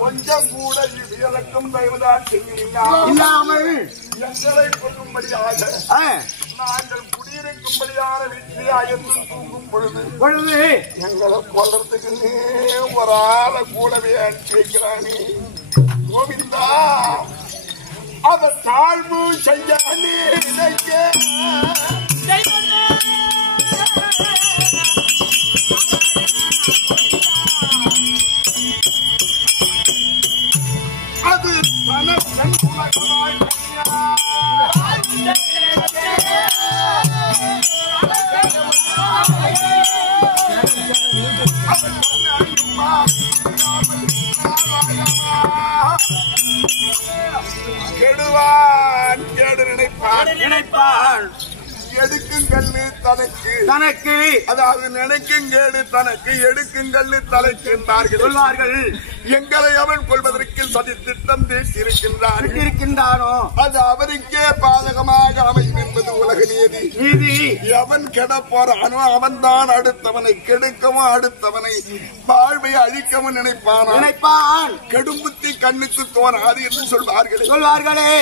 கொஞ்சம் கூட இவர்களுக்கும் தயவுதான் இல்லாமல் எங்களை கொள்ளும்படியாக நாங்கள் குடியிருக்கும்படியான வீட்டிலே அயர்ந்து தூங்கும் பொழுது எங்களை கொள்றதுக்கு ஒரு ஆளை கூடவே அனுப்பி வைக்கிறானே கோவிந்தா, அத தாழ்வு செய்ய அது தனக்கண் உலகமாய் கெடுவான் கேடு நினைப்பான் எடுக்கும் கல்லு தனக்கு அதாவது நினைக்கும் கேடு தனக்கு எடுக்கும் கல்லு தனக்கு என்றார்கள் சொல்வார்கள். எங்களை அவன் கொள்வதற்கு சதி திட்டம் இருக்கின்றானோ அது அவருக்கே பாதகமாக அமையும் என்பது உலக நீதி. அவன் கெட போறானோ அவன் தான் அடுத்தவனை கெடுக்கவும் அடுத்தவனை வாழ்வை அழிக்கவும் நினைப்பான். கெடும் புத்தி கண்ணுக்கு தோணாது என்று சொல்வார்களே.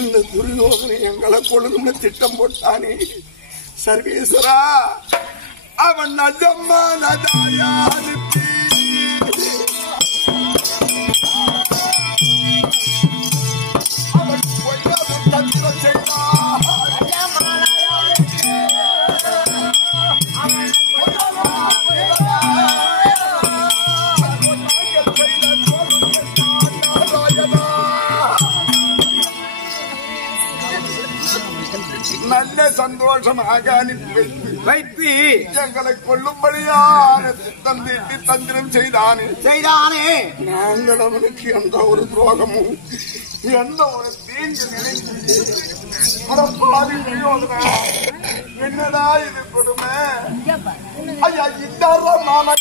இந்த துரியோதனை எங்களை கொள்ளும்னு திட்டம் போட்டானே சர்வேஸ்வரா, அவன் நஜம்மா நஜாயா அனுப்பி அவன் கொள்ளவும் தந்திரம் செய்வான். நல்ல சந்தோஷமாக அனுப்பி வைத்து எங்களை கொள்ளும்படியான திட்டம் தீட்டி தந்திரம் செய்தானே. நாங்கள் அவனுக்கு எந்த ஒரு துரோகமும் எந்த ஒரு தீங்கு நினைத்து என்னடா இது கொடுமை ஐயா இந்தாரா மாமா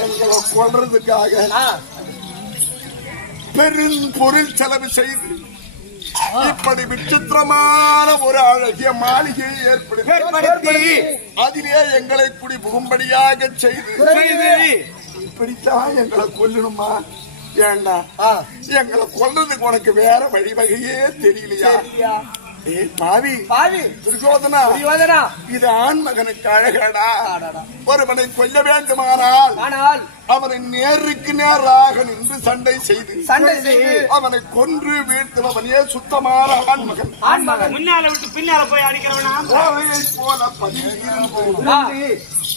எங்களை கொள்றதுக்காக பெரும் பொருள் செலவு செய்து இப்படி விசித்திரமான ஒரு அழகிய மாளிகையை ஏற்படுத்தி அதிலே எங்களை குடி புகும்படியாக செய்து இப்படித்தான் எங்களை கொல்லணுமா? ஏண்டா எங்களை கொல்றதுக்கு உனக்கு வேற வழிவகையே தெரியலையா? பாவி துரியோதனா, இது ஆண் மகனுக்கு அழகடா. ஒருவனை கொல்ல வேண்டுமானால் அவனை நேருக்கு நேராக நின்று சண்டை செய்து அவனை கொன்று வீழ்த்துவனே சுத்தமான ஆண்மகன். முன்னால விட்டு பின்னால போய் அடிக்கிறவனா?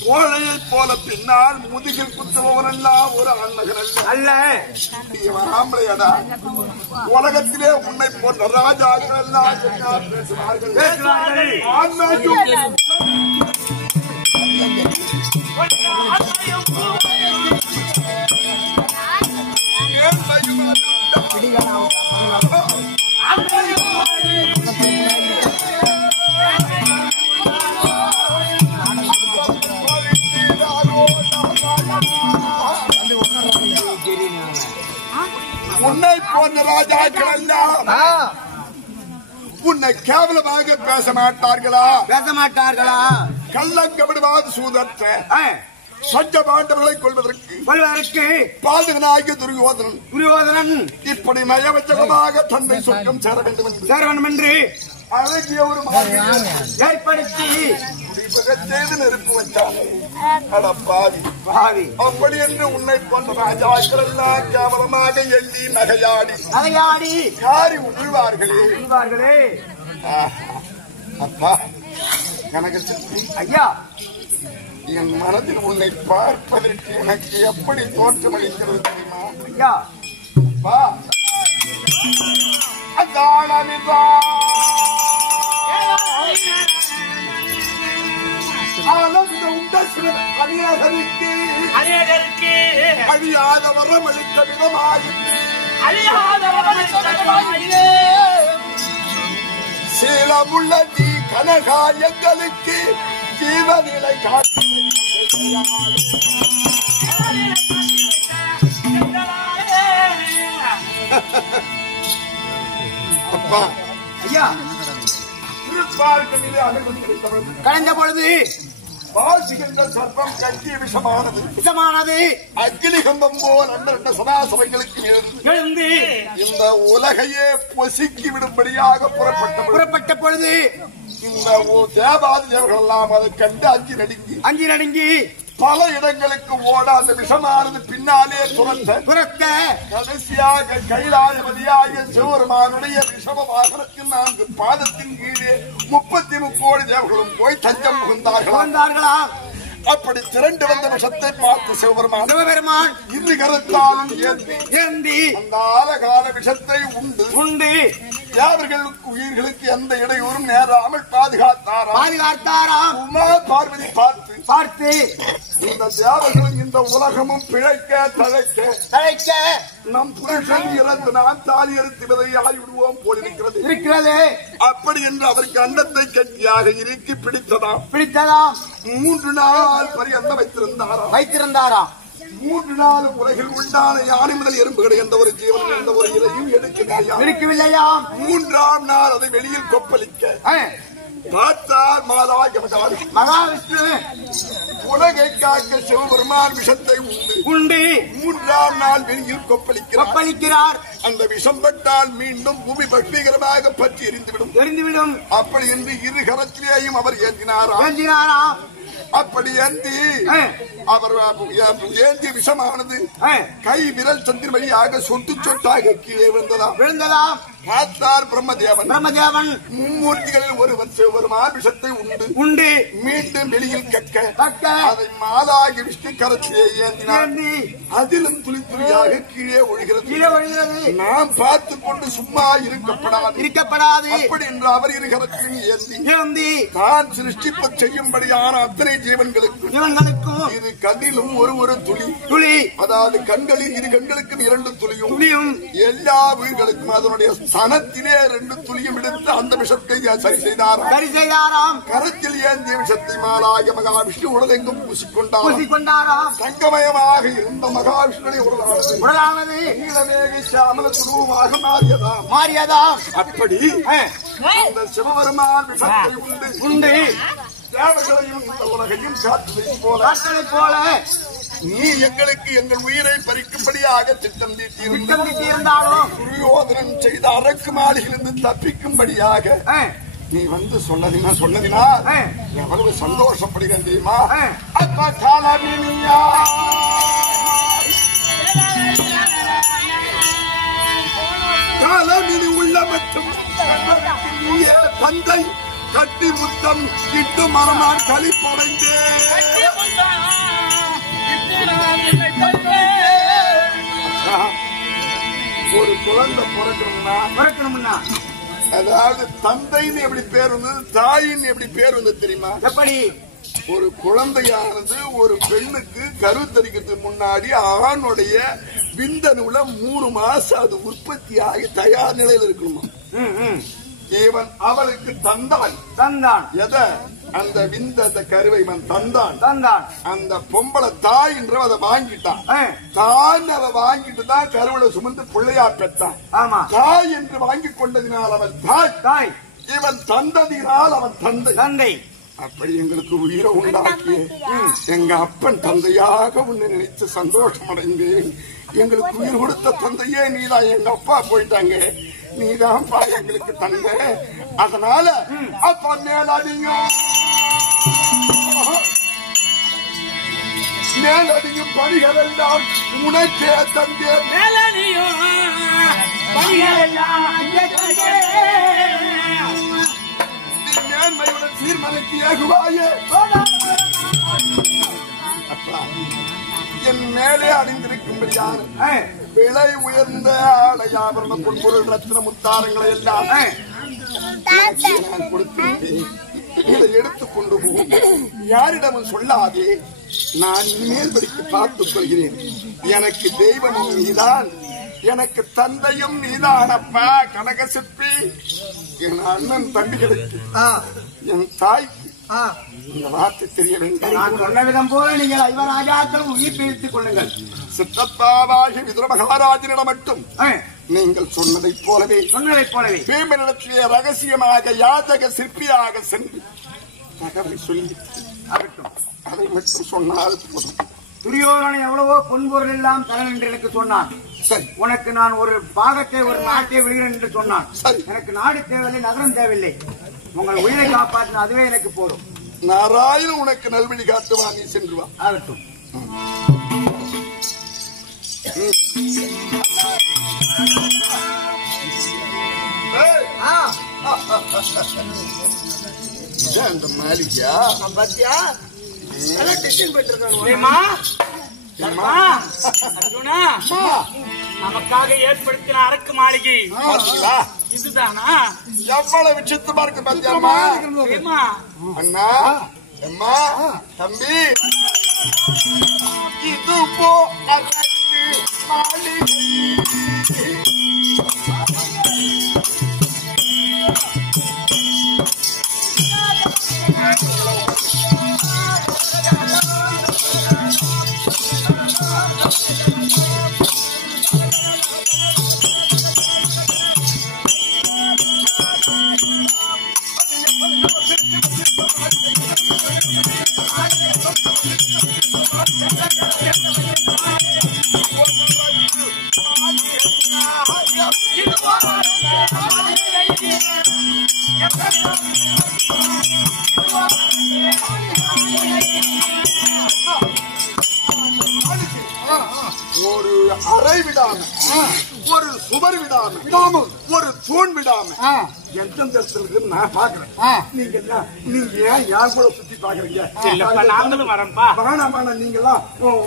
கோழையை போல பின்னால் முதுகில் குத்துபவன் எல்லாம் ஒரு ஆண்மகன் அல்ல. ஆம்பளையடா, உலகத்திலே உன்னை போன்ற ராஜாக்கள் எல்லாம் பேசுவார்கள். உன்னை போன்ற ராஜாக்கள் எல்லாம் உன்னை கேவலமாக பேச மாட்டார்களா? கள்ளங்கபடுவாது சூதற்ற சஞ்ச பாண்டவர்களை கொள்வதற்கு பாதகனாகிய துரியோதனன் இப்படி நயவச்சகமாக தன்னை சொர்க்கம் சேர வேண்டும் என்று அழகிய ஒரு ஏற்படுத்தி நெருப்பு வச்சான். பாவி அப்படி என்று உன்னை போன்ற ராஜாக்கள் எல்லாம் கேவலமாக எண்ணி நகையாடி யாரி உள்வார்களே. அப்பா கனகச்செல்வி ஐயா, என் மனதில் உன்னை பார்ப்பதற்கு எனக்கு எப்படி தோற்றமளிக்கிறது தெரியுமா ஐயா? அழியாத வரமளித்த விதமாயிற்று சீலமுள்ள நீ கனகாயங்களுக்கு ஜீவநிலை காட்டி அப்பா ஐயா, கடந்த பொழுது வாசிக்கின்ற சர்ப்பம் கட்டிய விஷமானது அக்னிகம்பம் போல் அந்த சதாசபைகளுக்கு எழுந்து இந்த உலகையே பொசுக்கி விடும்படியாக புறப்பட்ட பொழுது இந்த தேவாதி தேவர்கள் எல்லாம் அதை கண்டு அஞ்சி நடுங்கி பல இடங்களுக்கு ஓட அந்த விஷமானது பின்னாலே துரத்த கடைசியாக கைலாயபதியாகிய சிவபெருமானுடைய விஷம வாகனத்தின் 4 பாதத்தின் கீழே 33 கோடி தேவர்களும் போய் தஞ்சம் புகுந்தார்களா. அப்படி திரண்டு வந்த விஷத்தை பார்த்து சிவபெருமான் இரு கரத்தாலும் ஏந்தி அந்த ஆலகால விஷத்தை உண்டு தேவர்களுக்கு உயிர்களுக்கு எந்த இடையூறும் நேராமல் பாதுகாத்தாராம். உமா பார்வதி பார்த்து இந்த தேவர்களும் இந்த உலகமும் பிழைக்க தழைக்க நம் புருஷன் இறந்து நாம் தாலி அறுத்து விதையை ஆய்விடுவோம் போல் இருக்கிறது. அப்படி என்று அவருக்கு அண்டத்தை கட்டியாக இறுக்கி பிடித்ததாம் 3 நாள் பரியந்த வைத்திருந்தாராம். 3 நாள் உலகில் உண்டான யானை முதல் எறும்புகளை எந்த ஒரு ஜீவன் எந்த ஒரு இலையும் எடுக்கவில்லையாம். 3ஆம் நாள் அதை வெளியில் கொப்பளிக்க பார்த்தார் மகாவிஷ்ணு உலகை காக்க சிவபெருமான் விஷத்தை உண்டு 3ஆம் நாள் வெளியில் கொப்பளிக்கிறார். அந்த விஷம் பட்டால் மீண்டும் பூமி பக்திகரமாக பற்றி எரிந்துவிடும். அப்படி என்று இரு கரத்திலேயும் அவர் ஏந்தினாராம். அப்படி ஏந்தி அவர் ஏந்திய விஷமானது கை விரல் சந்திர வழியாக சொட்டாக கீழே விழுந்ததாம். பார்த்தார் பிரம்மதேவன் மும்மூர்த்திகளில் ஒருவன் சிவபெருமான் விஷத்தை உண்டு மீண்டும் வெளியில் கக்க அதை மாதாகி விஷ்ணு கரத்திலே ஏந்தினார். அதிலும் துளியாக கீழே ஒழுகிறது. நாம் பார்த்து கொண்டு சும்மா இருக்கப்படாது. அப்படி என்று அவர் இரு கரத்தையும் ஏந்தி தான் சிருஷ்டிப்ப செய்யும்படியான அத்தனை ஜீவன்களுக்கும் இது கண்ணிலும் ஒரு துளி அதாவது கண்களில் இரு கண்களுக்கும் 2 துளியும் எல்லா வீடுகளுக்கும் அதனுடைய சனத்திலே 2 துளியும் எடுத்து அந்த விஷத்தை சரி செய்தாராம். கருத்தில் ஏந்திய விஷத்தை மாலாக மகாவிஷ்ணு உடலெங்கும் பூசிக்கொண்டாராம். தங்கமயமாக இருந்த மகாவிஷ்ணுவை உடலானது நீலமேகி சாமல துருவமாக மாறியதாம். அப்படி அந்த சிவபெருமான் விஷத்தை உண்டு தேவர்களையும் இந்த உலகையும் காத்ததை போல நீ எங்களுக்கு எங்கள் உயிரை பறிக்கும்படியாக திட்டம் தீட்டியிருந்தாலும் துரியோதனன் செய்த அரக்கு மாளிகையிலிருந்து தப்பிக்கும்படியாக நீ வந்து சொன்னதினா எவ்வளவு சந்தோஷப்படுகிறேன் தெரியுமா? காலமினி உள்ள மட்டும் தந்தை கட்டி முத்தம் இட்டு மனமான் களிப்படைந்தே ஒரு குழந்தை பிறக்கணும்னா அதாவது தந்தைன்னு எப்படி பேர் வந்தது, தாயின்னு எப்படி பேர் வந்தது தெரியுமா? எப்படி? ஒரு குழந்தையானது ஒரு பெண்ணுக்கு கருத்தரிக்கிறதுக்கு முன்னாடி ஆணுடைய விந்தணுல 3 மாசம் அது உற்பத்தி ஆகி தயார் நிலையில் இருக்கணுமா? இவன் அவளுக்கு தந்தான் எதை அந்த விந்த கருவை இவன் தந்தான். அந்த பொம்பளை தாய் என்று அதை வாங்கிட்டான். தான் அதை வாங்கிட்டு தான் கருவளை சுமந்து பிள்ளையா பெற்றான். தாய் என்று வாங்கி கொண்டதினால் அவன் தாய், இவன் தந்ததினால் அவன் தந்தை. அப்படி எங்களுக்கு உயிரை உண்டாக்கி எங்க அப்பன் தந்தையாக உன்னை நினைத்து சந்தோஷம் அடைந்தேன். எங்களுக்கு உயிர் கொடுத்த தந்தையே நீதான். எங்க அப்பா போயிட்டாங்க, நீதான்ப்பா எங்களுக்கு தந்த. அதனால அப்பா மேலாதீங்க மேலடியும் பணிகள் எல்லாம் உனக்கே தந்தேன். மேலடியும் பணிகள் எல்லாம் நீ மேன்மையுடன் சீர்மலைக்கு ஏகுவாயே. அப்பா, என் மேலே அணிந்திருக்கும்படியான விலை உயர்ந்த ஆடையாபரண பொன்பொருள் ரத்ன முத்தாரங்களை எல்லாம் நான் கொடுத்திருக்கேன். இதை எடுத்துக்கொண்டு போகும் யாரிடமும் சொல்லாதே. நான் இனிமேல் படிக்க பார்த்துக் கொள்கிறேன். எனக்கு தெய்வமும் நீதான், எனக்கு தந்தையும் நீதான். அப்பா கனக சிற்பி, என் அண்ணன் தம்பிகளுக்கு என் தாய்க்கு இந்த வார்த்தை தெரிய வேண்டும். நான் சொன்ன விதம் போல நீங்கள் ஐவராஜாக்களும் உயிர் பிரித்துக் கொள்ளுங்கள். சித்தப்பாவாகி விதுர மகாராஜனிடம் மட்டும் நீங்கள் சொன்னதைப் போலவே பீமனிடத்திலே ரகசியமாக யாதக சிற்பியாக சென்று தகவலை சொல்லி அதை மட்டும் சொன்னால் போதும். துரியோதனை எவ்வளவோ பொன்பொருள் எல்லாம் தரன் என்று எனக்கு சொன்னான். சரி, உனக்கு நான் ஒரு பாகத்தை ஒரு நாட்டை விடுகிறேன் என்று சொன்னான். சரி, எனக்கு நாடு தேவையில்லை, நகரம் தேவையில்லை. உங்கள் உயிரை காப்பாற்றின அதுவே எனக்கு போதும். நாராயணன் உனக்கு நல்வழி காட்டுவா, நீ சென்று வா. ஆகட்டும். அந்த மாளிகையா பத்தியா நமக்காக ஏற்படுத்தின அரக்கு மாளிகை இதுதானா? எவ்வளவு விசித்திரமா இருக்கு பத்தியாமா. அண்ணா, அம்மா, தம்பி, இது போ அரக்கு மாளிகை. ஒரு அறை விடாம, ஒரு சுவர் விடாம, ஒரு தூண் விடாம எந்தெந்த இடத்துல நான் பாக்குறேன். நீங்க ஏன் யார் கூட சுத்தி பாக்குறீங்க? நாங்களும் வரேன்ப்பா. வேணாம் வேணாம், நீங்க எல்லாம்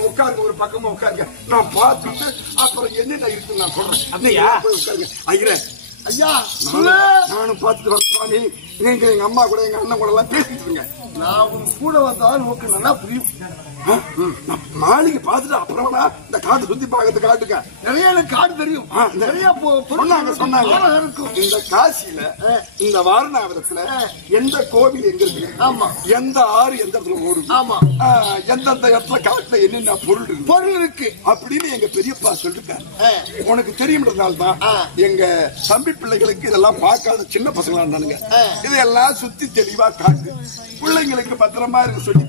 உட்காருங்க, ஒரு பக்கமா உட்காருங்க. நான் பார்த்துட்டு அப்புறம் என்னென்ன இருக்கு நான் சொல்றேன். அப்படியா? போய் உட்காருங்க. ஐயா, நானும் பார்த்துட்டு வரேன் சுவாமி. நீங்க எங்க அம்மா கூட எங்க அண்ணன் கூட எல்லாம் பேசிட்டு இருங்க. நான் உன் கூட வந்தாலும் உங்களுக்கு நல்லா புரியும். மாளிகை பார்த்துட்டு அப்புறமா இந்த காட்டு சுத்தி பாக்கிறது காட்டுங்க. நிறைய எனக்கு காடு தெரியும். நிறைய சொன்னாங்க. இந்த காசியில, இந்த வாரணாவரத்துல எந்த கோவில் எங்க இருக்கு, ஆமா, எந்த ஆறு எந்த இடத்துல ஓடுது, ஆமா, எந்தெந்த இடத்துல காட்டுல என்னென்ன பொருள் இருக்கு அப்படின்னு எங்க பெரியப்பா சொல்லிருக்காரு. உனக்கு தெரியும்ன்றதுனால தான் எங்க தம்பி பிள்ளைகளுக்கு இதெல்லாம் பார்க்காத சின்ன பசங்களா இருந்தானுங்க. இதெல்லாம் சுத்தி தெளிவா காட்டு, பிள்ளைங்களுக்கு பத்திரமா இருக்கு சொல்லி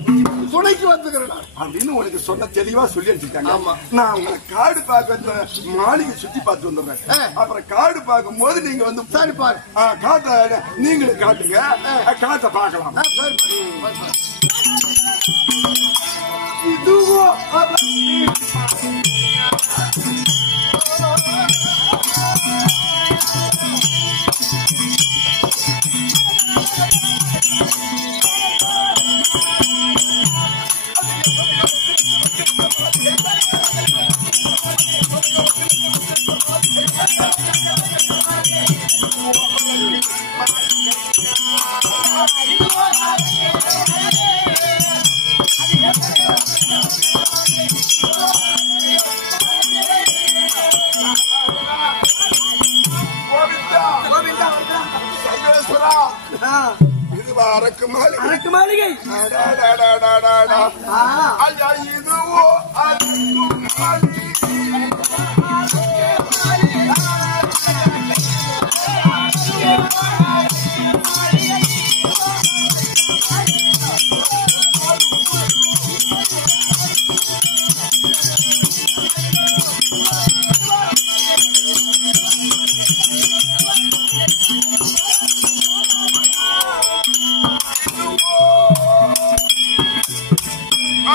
துணைக்கு வந்துக்கிறேன் அப்படின்னு உனக்கு சொன்ன தெளிவா சொல்லி வச்சிருக்காங்க. நான் உங்களை காடு பார்க்க இந்த மாளிகை சுத்தி பார்த்து வந்துடுறேன். அப்புறம் காடு பார்க்கும் போது நீங்க வந்து சரி பாரு, காட்ட நீங்களும் காட்டுங்க, காட்ட பார்க்கலாம். இதுவோ அரக்கு மாளிகை. ஐயா, இதுவோ அரக்கு மாளிகை.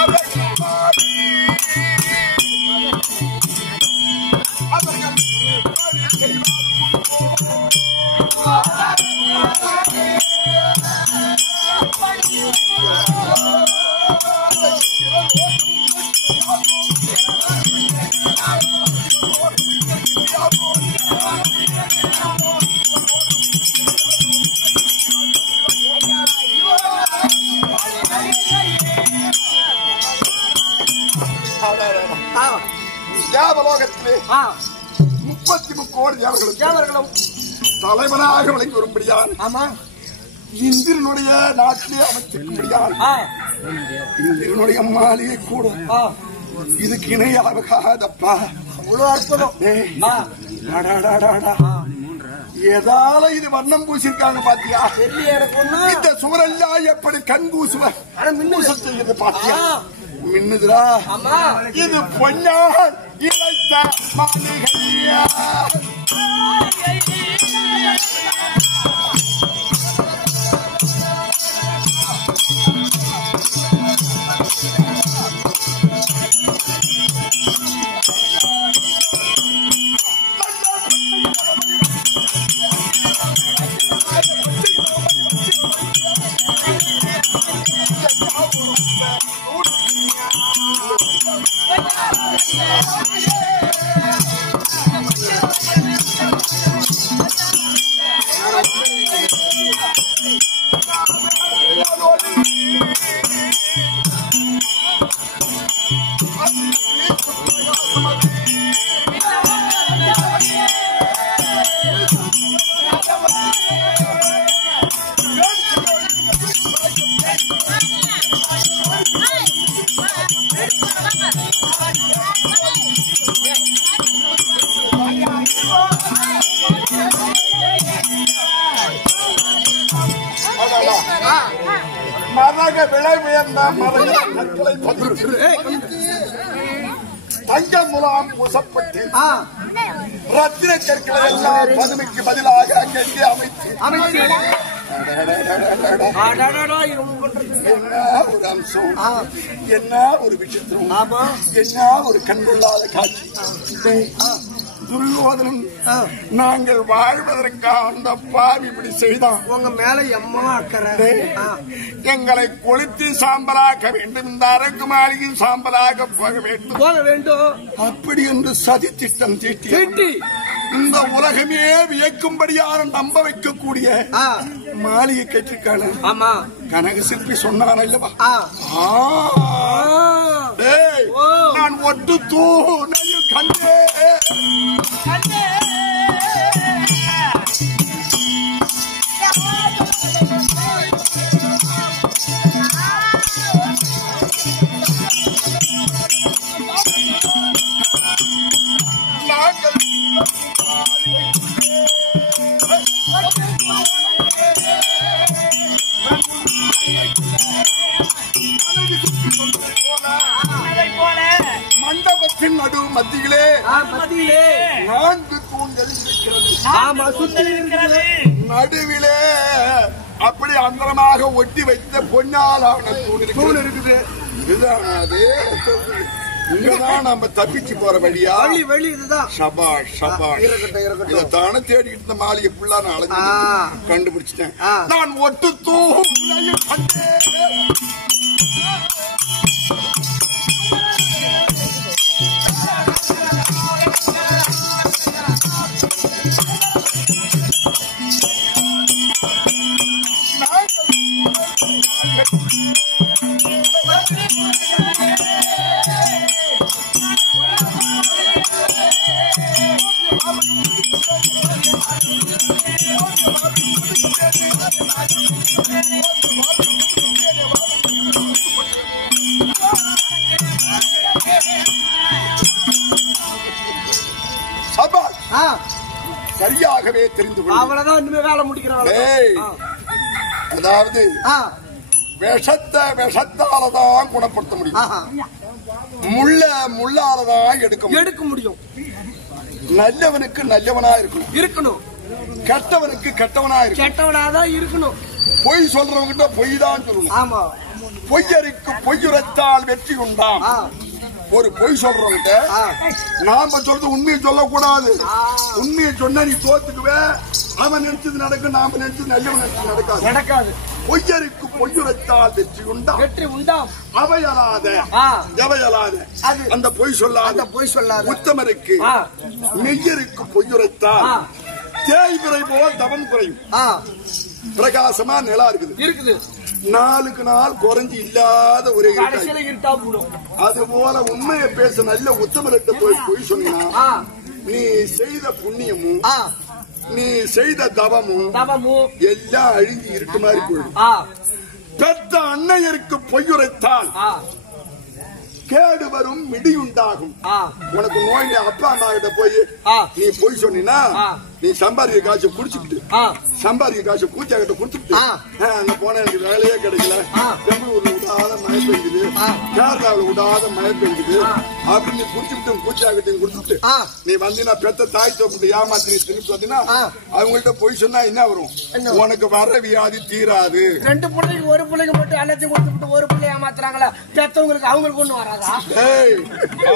அரக்கு மாளிகை. தேவலோகத்திலே 33 கோடி தேவர்களும் தலைவனாக விளங்கி வரும்படியான். ஆமா, இந்திரனுடைய நாட்டிலே அமைச்சிருக்கும்படியான். இந்திரனுடைய மாளிகை கூட இதுக்கு இணையாகாதப்பா. அவ்வளவு அற்புதம். ஏதால இது வண்ணம் பூசிருக்காங்க பாத்தியா? இந்த சுவரெல்லாம் எப்படி கண் பூசுவ செய்யறது பாத்தியா? மின்னுதுரா. இது பொன்னாள் இழைத்த மாளிகையா. மரக விலை உயர்ந்த மரங்களை தங்க முலாம் பூசப்பட்டு ரத்தின கற்களை எல்லாம் பதுமைக்கு பதிலாக அங்கங்கே அமைத்து என்ன ஒரு அம்சம், என்ன ஒரு விசித்திரம், என்ன ஒரு கண்கொள்ளாத காட்சி. துரியோதனன் நாங்கள் வாழ்வதற்காக அந்த பாவி இப்படி செய்தான். உங்க மேல எம்மா அக்கறை. எங்களை கொளுத்தி சாம்பலாக்க வேண்டும், இந்த அரங்கு மாளிகையும் சாம்பலாக போக வேண்டும் அப்படி என்று சதி திட்டம் தீட்டி இந்த உலகமே வியக்கும்படியான நம்ப வைக்கக்கூடிய மாளிகை கட்டிருக்கான. ஆமா, கனக சிற்பி சொன்னான் அல்லவா? நான் ஒட்டு தூணையும் கண்டே மண்டபத்தின் நடு மத்தியிலே 4 தூண்கள் இருக்கிறது. நடுவிலே அப்படி அந்தரமாக ஒட்டி வைத்த பொன்னாலான தூண் இருக்குது. இதுதான் அது. இங்கதான் நம்ம தப்பிச்சு போற வழியா? வழி இதுதான். சபாஷ் சபாஷ். இதைத்தானே தேடிக்கிட்டு இந்த மாளிகை ஃபுல்லா நான் அழைச்சு கண்டுபிடிச்சிட்டேன். நான் ஒட்டு தூணையும் கண்டேன். சரியாகவே தெரிந்து கொள்ள அவ்வளவுதான். இனிமே வேலை முடிக்கிறாங்க. அதாவது விஷத்தாலதான் குணப்படுத்த முடியும், முள்ளாலதான் எடுக்க முடியும். நல்லவனுக்கு நல்லவனா இருக்கணும், கெட்டவனுக்கு கெட்டவனாதான் இருக்கணும். பொய் சொல்றவங்கிட்ட பொய் தான் சொல்லணும். ஆமா, பொய்யருக்கு பொய்யுரைத்தால் வெற்றி உண்டாம். ஒரு பொய் சொல்றவங்கிட்ட நாம சொல்றது உண்மையை சொல்லக்கூடாது. உண்மையை சொன்ன நீ தோத்துக்குவே. அவன் நினைச்சது நடக்கும், நாம நினைச்சது நல்லவன் நினைச்சது நடக்காது. பொய்யருக்கு பொய்யுரைத்தால் வெற்றி உண்டாம். அவையலாத அந்த பொய் சொல்லாத உத்தமருக்கு மெய்யருக்கு பொய்யுரைத்தால் தேய்பிறை போல் தவம் குறையும். பிரகாசமா நிலா இருக்குது. நாளுக்கு நாள் குறைஞ்சி இல்லாத ஒரு இருட்டா போடும். அது போல உண்மையை பேச நல்ல உத்தமர்கிட்ட போய் சொன்னா நீ செய்த புண்ணியமும் நீ செய்த தவமும் எல்லாம் அழிஞ்சு இருட்டு மாதிரி போயிடும். பெத்த அன்னையருக்கு பொய்யுரைத்தால் கேடு வரும் மிடியுண்டாகும். உனக்கு நோய் அப்பா அம்மா கிட்ட போய் நீ போய் சொன்னா நீ சம்பாதிக்க காசு குடிச்சுட்டு சம்பாதிக்க காசு பூச்சா கிட்ட குடுத்துட்டு அங்க போன எனக்கு வேலையே கிடைக்கல, பெங்களூர்ல விடாத மழை பெஞ்சுது, கேரளாவில் விடாத மழை பெஞ்சுது அப்படின்னு குடிச்சுட்டு பூச்சா கிட்ட குடுத்துட்டு நீ வந்தீங்கன்னா பெத்த தாய் தோப்பிட்டு ஏமாத்தி திருப்பி வந்தீங்கன்னா அவங்கள்ட்ட போய் சொன்னா என்ன வரும்? உனக்கு வர வியாதி தீராது. 2 பிள்ளைக்கு ஒரு பிள்ளைக்கு மட்டும் எல்லாத்தையும் கொடுத்துட்டு ஒரு பிள்ளை ஏமாத்துறாங்களா? பெத்தவங்களுக்கு அவங்களுக்கு ஒண்ணு வராதா?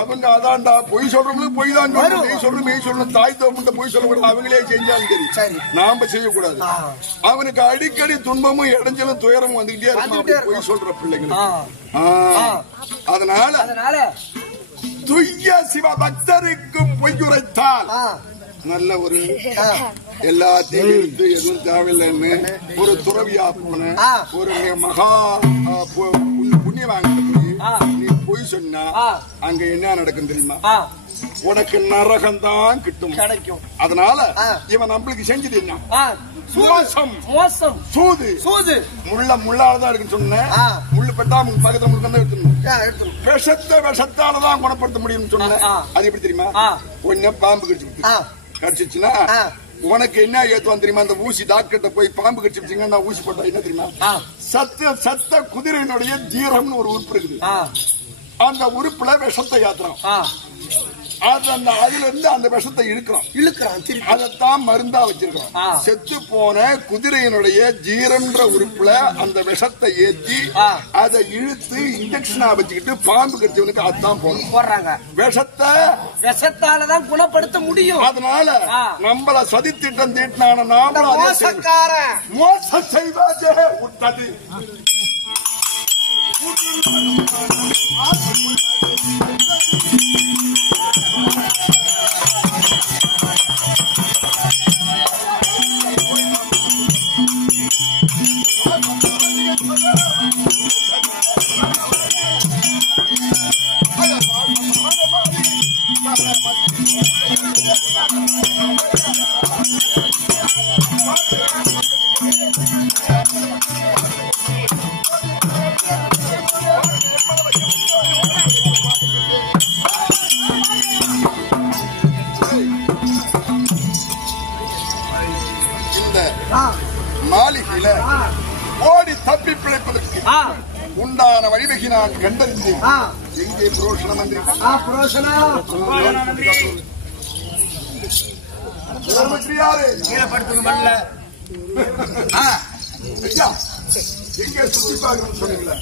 அவங்க அதான்டா பொய் சொல்றவங்களுக்கு பொய் தான் சொல்லணும், நீ சொல்லணும் மெய் சொல்லணும். தாய் தோப்பிட்ட பொய் சொல்லக்கூடாது, அவங்களே செஞ்சாலும் சரி நாம செய்யக்கூடாது. அவனுக்கு அடிக்கடி துன்பமும் இடைஞ்சலும் துயரமும் வந்துகிட்டே இருக்கும் பொய் சொல்ற பிள்ளைங்க. அதனால துய்ய சிவ பக்தருக்கு பொய்யுரைத்தால் நல்ல ஒரு எல்லாத்தையும் எடுத்து எதுவும் தேவையில்லைன்னு ஒரு துறவியா போன ஒரு மகா புண்ணியவாங்க நீ பொய் சொன்னா அங்க என்ன நடக்கும் தெரியுமா? உனக்கு நரகம் தான் கிடைக்கும். அதனால இவன் நம்மளுக்கு செஞ்சது என்ன? மோசம் சூது முள்ளாலதான் இருக்குன்னு சொன்னேன். முள்ளு பெட்டா பக்கத்துல முள்ளு தான் எடுத்துணும். விஷத்தாலதான் குணப்படுத்த முடியும்னு சொன்னேன். அது எப்படி தெரியுமா? ஒன்னு பாம்பு கடிச்சிச்சுன்னா உனக்கு என்ன ஏத்துவான் தெரியுமா? அந்த ஊசி டாக்டர்கிட்ட போய் பாம்பு கடிச்சிருச்சுங்க நான் ஊசி போட்டா என்ன தெரியுமா? சத்த குதிரையினுடைய ஜீரம்னு ஒரு உறுப்பு இருக்குது. அந்த உறுப்புல விஷத்தை ஏத்துறான். அதுல இருந்து அந்த விஷத்தை இழுக்கிறான். அதைத்தான் மருந்தா வச்சிருக்கான். செத்து போன குதிரையினுடைய ஜீரன்ற உறுப்புல அந்த விஷத்தை ஏற்றி அதை இழுத்து இன்ஜெக்ஷனா வச்சுக்கிட்டு பாம்பு கடிச்சவனுக்கு அதுதான் போடுறாங்க. விஷத்தாலதான் குணப்படுத்த முடியும். அதனால நம்மள சதித்திட்டம் தீட்டினான நாம மோசம் செய்வாதே உத்தது. மாளிகையில ஓடி தப்பி பிழைப்பதற்கு உண்டான வழிவகை நான் கண்டறிந்தேன். எங்கே புரோஷன மந்திரி? யாரு எங்கே சுத்தி பார்க்கணும்னு சொன்னீங்களா?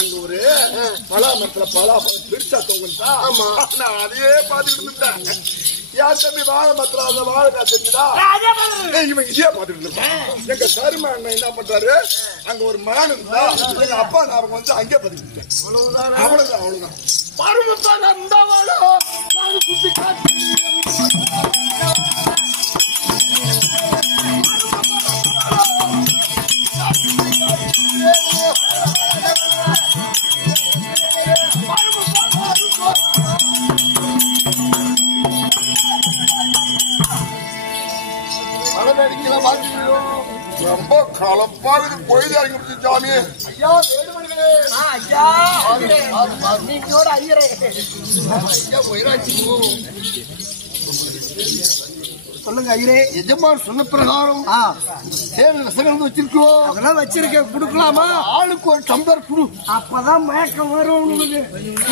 அங்க ஒரு பலாமரத்துல பலா பெருசா தொங்குதா? நான் அதையே பாத்துட்டு இருந்தேன். யார் தம்பி வாழை மரத்துல அந்த வாழைக்காய் தெரிஞ்சுதா? இவன் இதே பாத்துட்டு இருந்தேன். எங்க சருமா அண்ணன் என்ன பண்றாரு, அங்க ஒரு மான் இருந்தா எங்க அப்பா ஞாபகம் வந்து அங்கே பதிக்கிட்டேன். அவ்வளவுதான் பருவத்தான் அந்த வாழை நான் சுத்தி காட்டி ரொம்ப களப்பாக பொழுது இறங்கி சாமி. ஐயா வேடுமணிகளே, ஐயா நீங்களோட ஐயரே, ஐயா சொல்லுங்க ஐயரே. எஜமான் சொன்ன பிரகாரம் தேவையான ரசங்கள் வச்சிருக்கோம். அதெல்லாம் வச்சிருக்க குடுக்கலாமா? ஆளுக்கு ஒரு டம்ளர் குடு. அப்பதான் மயக்கம் வரும் உங்களுக்கு.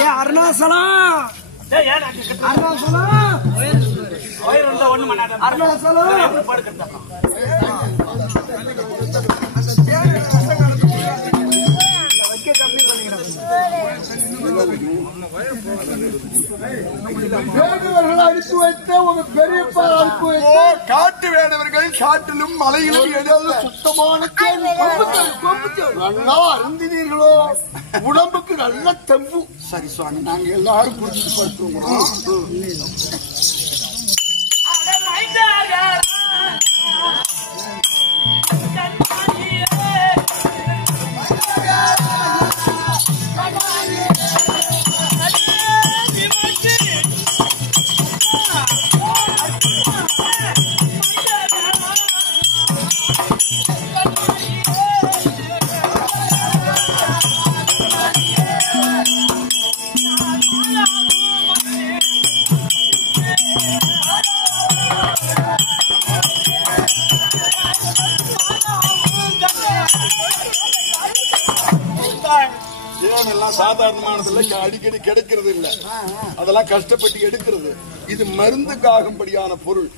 ஏன் அருணாசலம் அருணாசலம் அருணாசலம் அடித்து வைத்த ஒரு பெரியப்பா அடித்து வைத்த காட்டு வேடவர்கள் காட்டிலும் மலையிலும் ஏதாவது சுத்தமான நல்லா அருந்தினீர்களோ உடம்புக்கு நல்ல தெம்பு. சரி சுவாமி, நாங்க எல்லாரும் குடிச்சிட்டு படுத்துவோம். சாதாரணமானதுல அடிக்கடி கிடைக்கிறது இல்ல, அதெல்லாம் கஷ்டப்பட்டு எடுக்கிறது. இது மருந்துக்காகும்படியான பொருள்.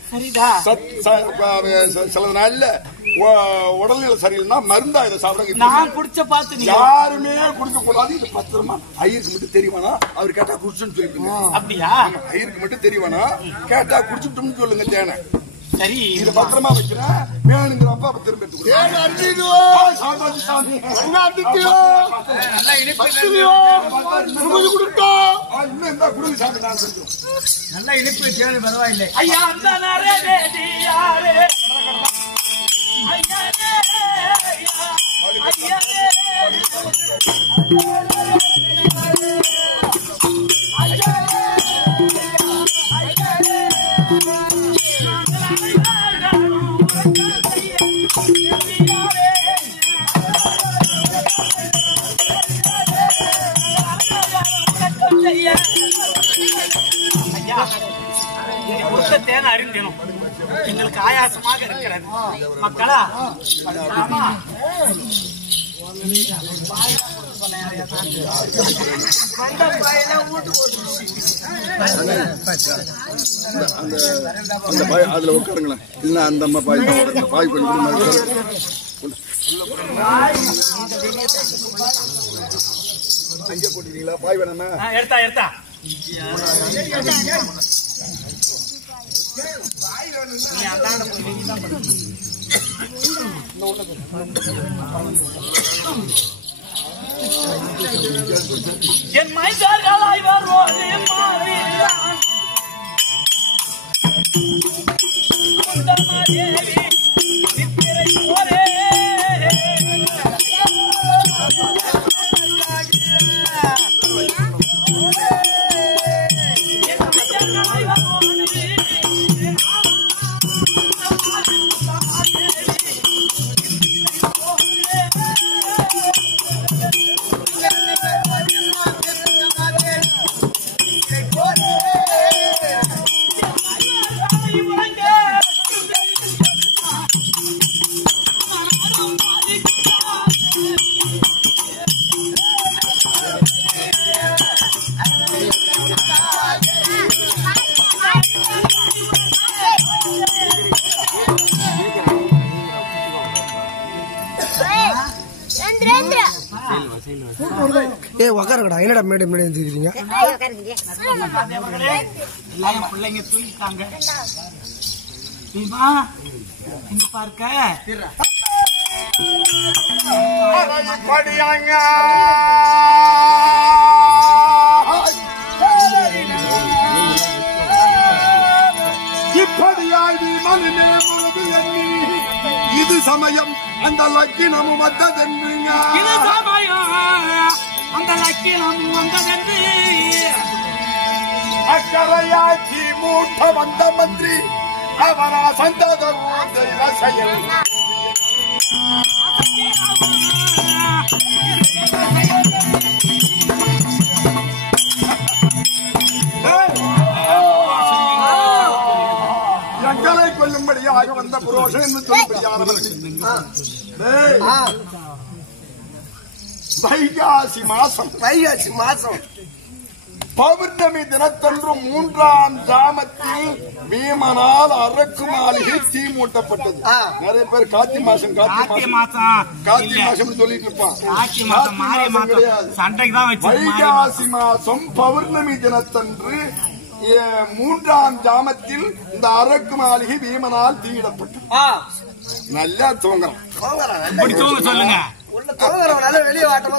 சில நாள்ல உடல்நிலை சரியில்லைன்னா மருந்தா இதை சாப்பிடுங்க. யாருமே குடிக்க கூடாது. இது பத்திரமா ஐயருக்கு மட்டும் தெரியுமானா அவர் கேட்டா குடிச்சுன்னு சொல்லிட்டு. அப்படியா? ஐயருக்கு மட்டும் தெரியுமானா கேட்டா குடிச்சுட்டோம்னு சொல்லுங்க. தேனை சரி, இது பத்திரமா வைக்கிறேன். வேணுங்கிறப்ப திரும்ப நல்ல இனிப்பு தேவை பரவாயில்லை. தேனை அறிந்தேனும் எங்களுக்கு ஆயாசமாக இருக்கிறது. மக்களா அதுல உட்காருங்களேன். இல்ல அந்த அம்மா பாய் பாய் கொஞ்சம் அங்கே போட்டுக்கிறீங்களா? பாய் வேணாமா? எடுத்தா எடுத்தா என் மைந்தார்களாய் வருவோது மாறியான் தேவி நித்திரை போரே உக்காருங்கடா. என்னடா மேடம் மேடம் எழுந்திருக்கீங்க? பிள்ளைங்க தூங்கிட்டாங்க. இங்க பார்க்க இப்படியாய் மனமே முழுது எண்ணி இது சமயம் அந்த லக்கினமும் வந்ததென்றுங்க. இது சமயம் அந்த லக்கினமும் வந்ததென்று அக்கறையாட்சி மூட்ட வந்த மந்திரி அவனா சந்ததம் செயல் எங்களை காரியமாக வந்த புரோஷன் என்று சொல்லும்படியானவர்கள் வைகாசி மாசம் பௌர்ணமி தினத்தன்று 3ஆம் ஜாமத்தில் பீமனால் அரக்கு மாளிகை தீ மூட்டப்பட்டது. நிறைய பேர் கார்த்தி மாசம் சொல்லிட்டு இருப்பான். வைகாசி மாசம் பௌர்ணமி தினத்தன்று 3ஆம் ஜாமத்தில் இந்த அரக்கு மாளிகை பீமனால் தீயிடப்பட்டது. நல்லா தூங்குறோம் சொல்லுங்க. வெளியே வாட்டமா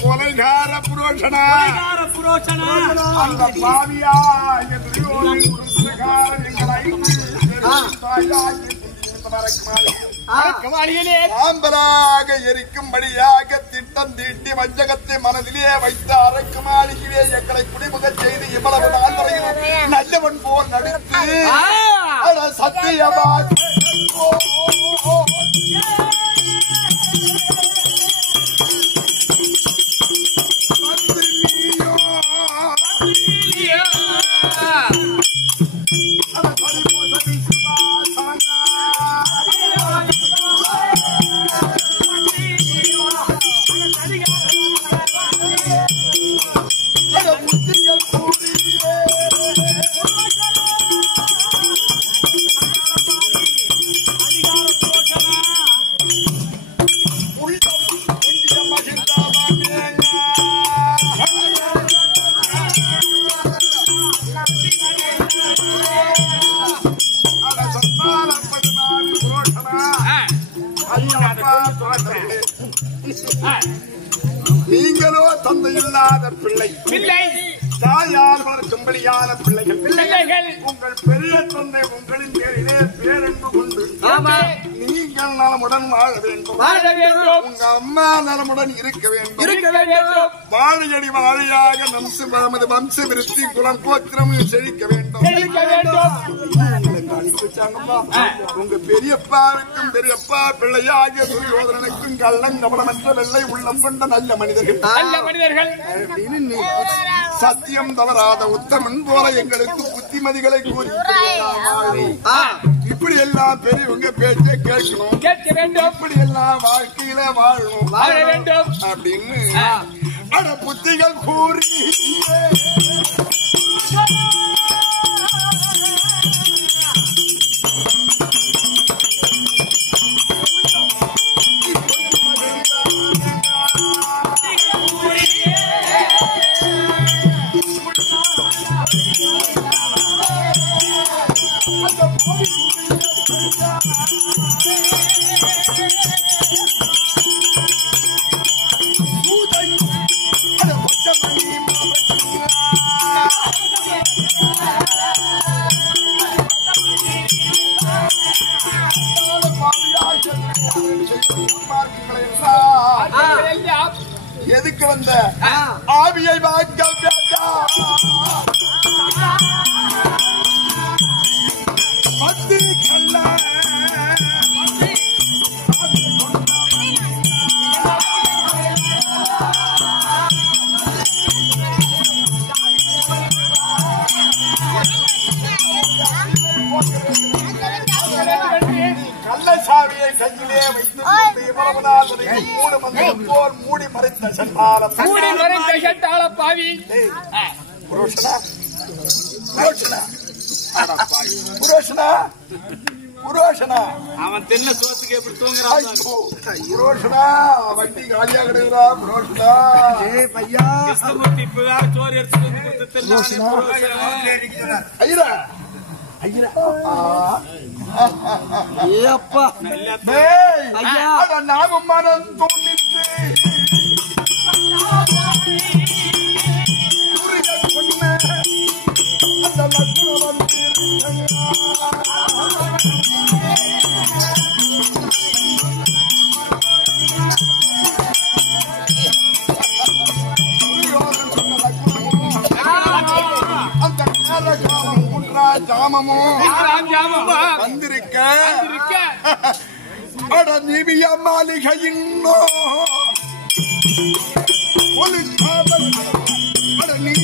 கொலைகார புரோஷன அந்த பாவியா ஆம்பலாக எரிக்கும்படியாக திட்டம் தீட்டி வஞ்சகத்தை மனதிலே வைத்த அரக்கு மாளிகையிலே எங்களை குடிமுக செய்து இவ்வளவு நாள் வரையில் நல்லவன் போல் நடித்து சத்தியமா நீங்களோ தந்தை இல்லாத பிள்ளை தாயார் வளர்க்கும்படியான பிள்ளைகள் உங்கள் பெரிய தந்தை உங்களின் பேரிலே பேரன்பு கொண்டு நீங்கள் நலமுடன் வாழ வேண்டும். உங்க அம்மா நலமுடன் இருக்க வேண்டும். வாழையடி வாழையாக நமது வம்ச விருத்தி குலம் கோத்திரம் செழிக்க வேண்டும். உங்க பெரியப்பாவுக்கும் பெரியப்பா பிள்ளையாக துரியோதனனுக்கும் கள்ளம் கவனமற்ற வெள்ளை உள்ளம் கொண்ட நல்ல மனிதர்கள் சத்தியம் தவறாத உத்தமன் போல எங்களுக்கு புத்திமதிகளை கூறி இப்படி எல்லாம் பெரியவங்க பேச்சை கேட்க வேண்டும். இப்படி எல்லாம் வாழ்க்கையில வாழ வேண்டும் அப்படின்னு புத்திகள் கூறி எதுக்கு வந்த ஆவியை வாங்க கள்ளசாவியை கையிலே வைத்து இவ்வளவு நாள் மூடு மந்திரம் போல் மூடி மறைத்த சென்றால பாவி புரோஷனா புரோஷனா அவன் தின்ன சோத்துக்கு எப்படி தூங்குறான் புரோஷனா வண்டி காலியா கிடக்குறா புரோஷனா பையா கிருஷ்ணமூர்த்தி இப்பதான் சோறு எடுத்து வந்து கொடுத்து ஐயா அப்பா ஐயா நாம மனம் தோணித்து ஜாமமும் வந்திருக்க அட நிவிய மாளிகையின் ஒரு காவல் அட நீ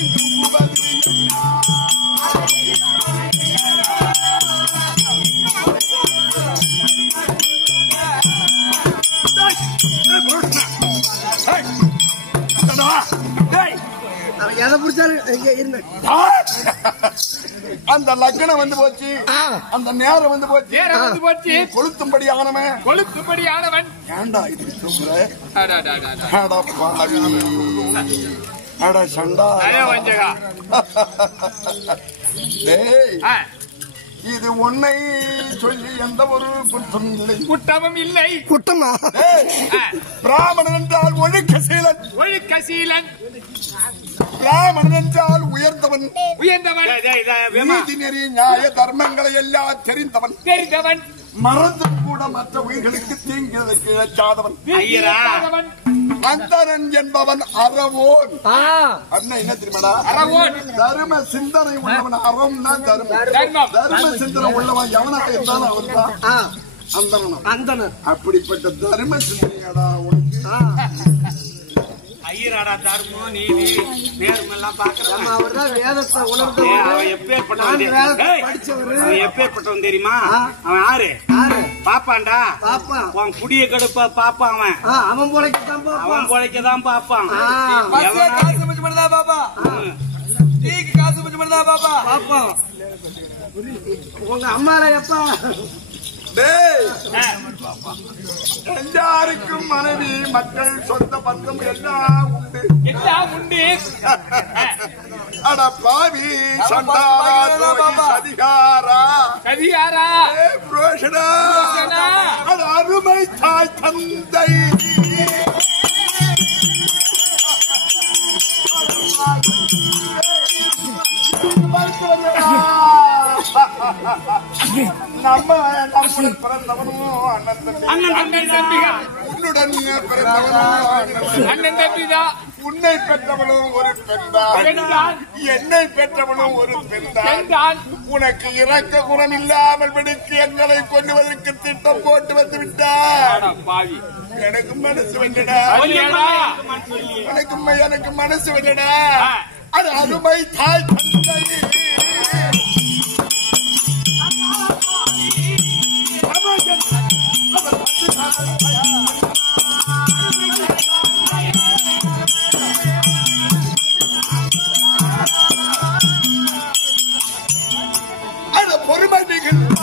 எதை பிடிச்சாலும் அந்த லக்னம் வந்து போச்சு அந்த நேரம் வந்து போச்சு கொளுத்தும்படி ஆனவன் ஏண்டா இது சொல்ற அட சண்டா இது உன்னை சொல்லி எந்த ஒரு குற்றமும் இல்லை குட்டமா பிராமணன் என்றால் ஒழுக்கசீலன் பிராமணன் என்றால் உயர்ந்தவன் நீதிநெறி நியாய தர்மங்களை எல்லாம் தெரிந்தவன் மறந்தும் கூட மற்ற உயிர்களுக்கு தீங்கு இழைக்காதவன் அந்தரன் என்பவன் அறவோன் அண்ணா என்ன தெரியுமாடா தர்ம சிந்தனை உள்ளவன் அறம்னா தர்ம சிந்தனை உள்ளவன் எவனாக இருந்தாலும் அவன் தான் அந்தனன் அப்படிப்பட்ட தர்ம சிந்தனையாடா உனக்கு ஐயராடா தர்மம் நீதி நேர்மை எல்லாம் பாக்குறான் அவர்தான் வேதத்தை உணர்ந்து எப்பேற்பட்டவன் தெரியுமா அவன் யாரு பாப்பான்டா உன் குடிய கடுப்ப பாப்பான் அவன் பொழைக்கதான் பாப்பான் பாப்பா உங்க அம்மாரா எப்பா எல்லாருக்கும் மனைவி மக்கள் சொந்த பந்தம் எல்லாம் உண்டு அட பாவி சதிகாரா புரோஷனா அட அருமை தாய் தந்தை நம்ம பிறந்தவனும் அண்ணன் தம்பிகள் உன்னுடன் பிறந்தவனும் அண்ணன் தம்பிதான் உன்னை பெற்றவனும் ஒரு பெண்தான் என்னை பெற்றவனும் ஒரு பெண்தான் உனக்கு இறக்க குணம் இல்லாமல் பிடித்து எங்களை கொல்லுவதற்கு திட்டம் போட்டு வந்து விட்டார் எனக்கு மனசு வெல்லடா எனக்கு மனசு வெல்லடா அது அருமை தாய் தந்தை பொறுமை மிகுந்த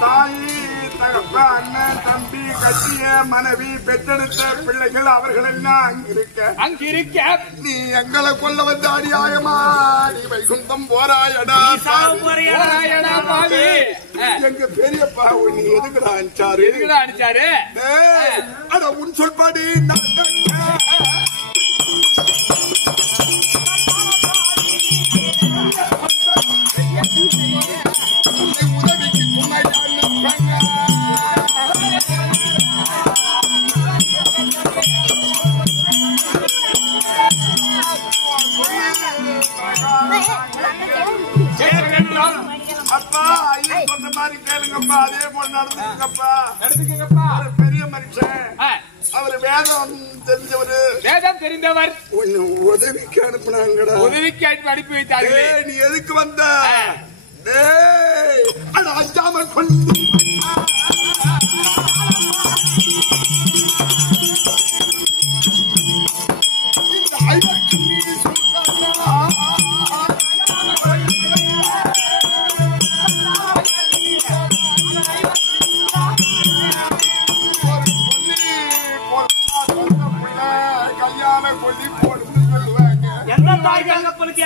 தாயி தகப்ப அண்ணன் தம்பி கட்சிய மனைவி பெற்றெடுத்த பிள்ளைகள் அவர்கள் எல்லாம் அங்கிருக்க நீ எங்களை கொல்ல வந்த அநியாயமா நீ வைகுந்தம் போராயடா எங்க பெரியப்பா நீ எதுக்குடா அனுச்சாரு அட உன் சொல்பாடி அப்பா ஐயா சொன்ன மாதிரி கேளுங்கப்பா அதே போல நடந்துங்கப்பா பெரிய மனுஷன் அவர் வேதம் தெரிஞ்சவரு. வேதம் தெரிந்தவர். உதவிக்கு அனுப்பினாங்கடா. உதவிக்கு அனுப்பி வைத்தார்கள். நீ எதுக்கு வந்த? அஞ்சாம கொண்டு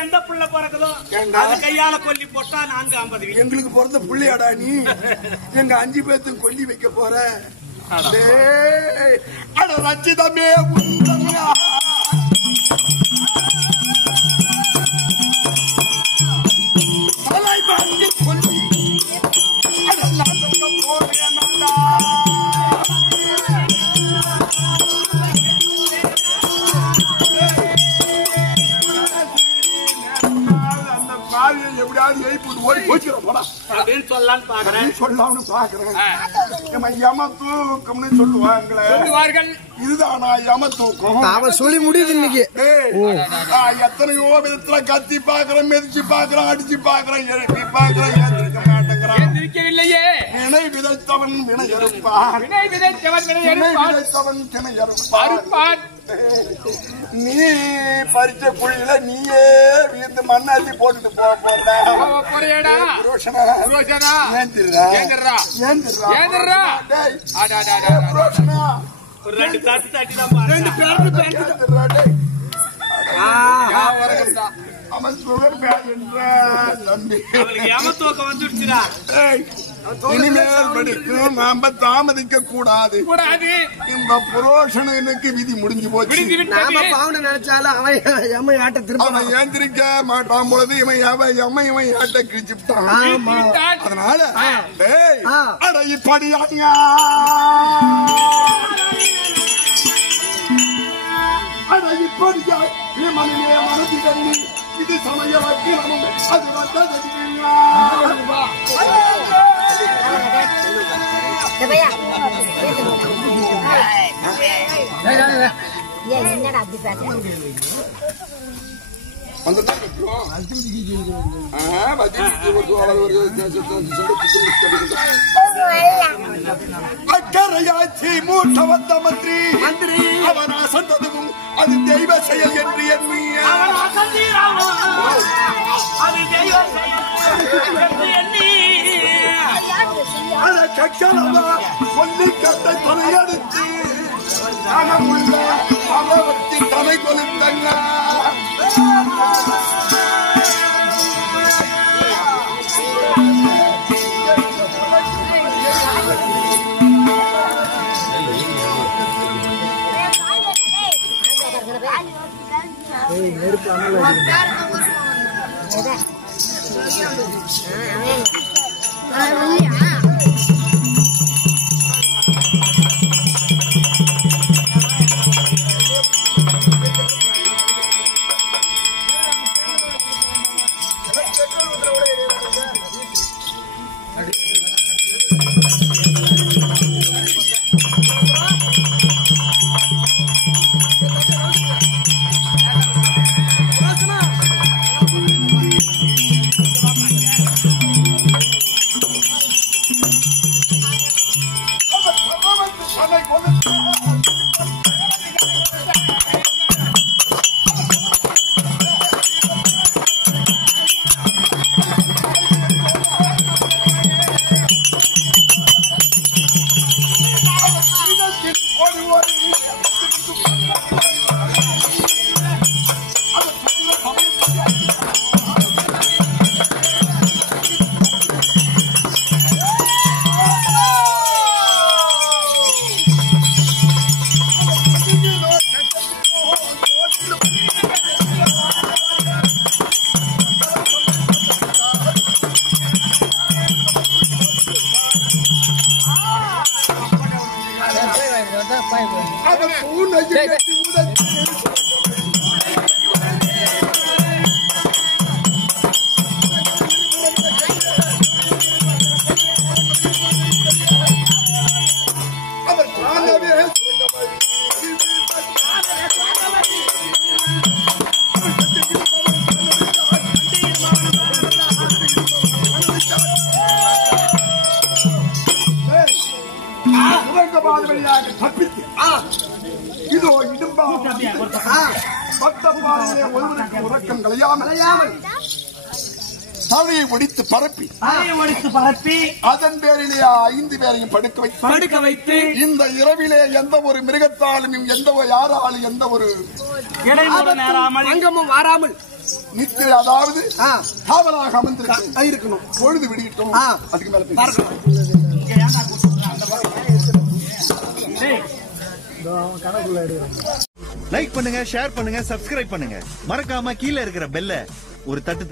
எந்த புள்ள பிறக்குதோ அந்த கையால கொல்லி போட்டா 450. எங்களுக்கு பிறந்த புள்ளையாடா நீ? எங்க 5 பேர்த்துக்கு கொல்லி வைக்க போற? அட ரச்சிதமே கொல்லி எப்படியாவது எழுப்பிட்டு ஓடி போச்சுக்கிறோம் போடா அப்படின்னு சொல்லலான்னு பாக்குறேன். சொல்லாமனு பாக்குறேன். யம தூக்கம்னு சொல்லுவாங்களே, இதுதானா யம தூக்கம்? அவன் சொல்லி முடியுது இன்னைக்கு. எத்தனையோ விதத்துல கத்தி பாக்குறேன், மிதிச்சு பாக்குறேன், அடிச்சு பாக்குறேன், எழுப்பி பாக்குறேன், ஏந்திருக்க மாட்டேங்கிறான். இல்லையே. வினை விதைத்தவன் வினை அறுப்பான். வினை விதைத்தவன் வினை விதைத்தவன் தினை அறுப்பான். நீ பறிச்ச குழியில நீயே வீட்டு மண்ணாத்தி போட்டுட்டு போறியடா. ஒரு 2 காசு தட்டி தான் அவன் சுகர் தம்பி ஏமத்தூக்கம் வந்துடுச்சுடா. இனிமேல் படிக்கும் நாம தாமதிக்க கூடாது. இந்த புரோஷனுக்கு விதி முடிஞ்சு போச்சு. நினைச்சாலும் அவன் ஆட்ட திரும்ப அவன் ஏந்திரிக்க மாட்டான் பொழுது இவன் ஆட்ட கிழிச்சுட்டான். அதனால அட இப்படியா அட இப்படியா மனிதே மனதி கண்ணி இது சமய வக்கீலம் அது என்னடா அப்படி பேசுறீங்க? அக்கறையாச்சி மூட்ட வந்த மந்திரி அவனா சொன்னதும் அது தெய்வ செயல் என்று எண்ணி கொல்லி கட்டை தொலையடிச்சு கனமுள்ள அவத்தி தலை கொலுத்தங்க அவர் வழியாக தப்பித்து இதோ இடும்பா பட்ட பாறையிலே ஒருவருக்கு உறக்கம் கலையாமல் தவணையை ஒடித்து பரப்பி அதன் பேரிலே 5 பேரையும் படுக்க வைத்து இந்த இரவிலே எந்த ஒரு மிருகத்தாலும் எந்த ஒரு யாராலும் எந்த ஒரு அங்கமும் வாராமல் நித்திரை அதாவது காவலாக அமர்ந்திருக்கணும். பொழுது விடுகிட்டோம். அதுக்கு மேல லைக் பண்ணுங்க, ஷேர் பண்ணுங்க, சப்ஸ்கிரைப் பண்ணுங்க. மறக்காம கீழே இருக்கிற பெல்ல ஒரு தட்டு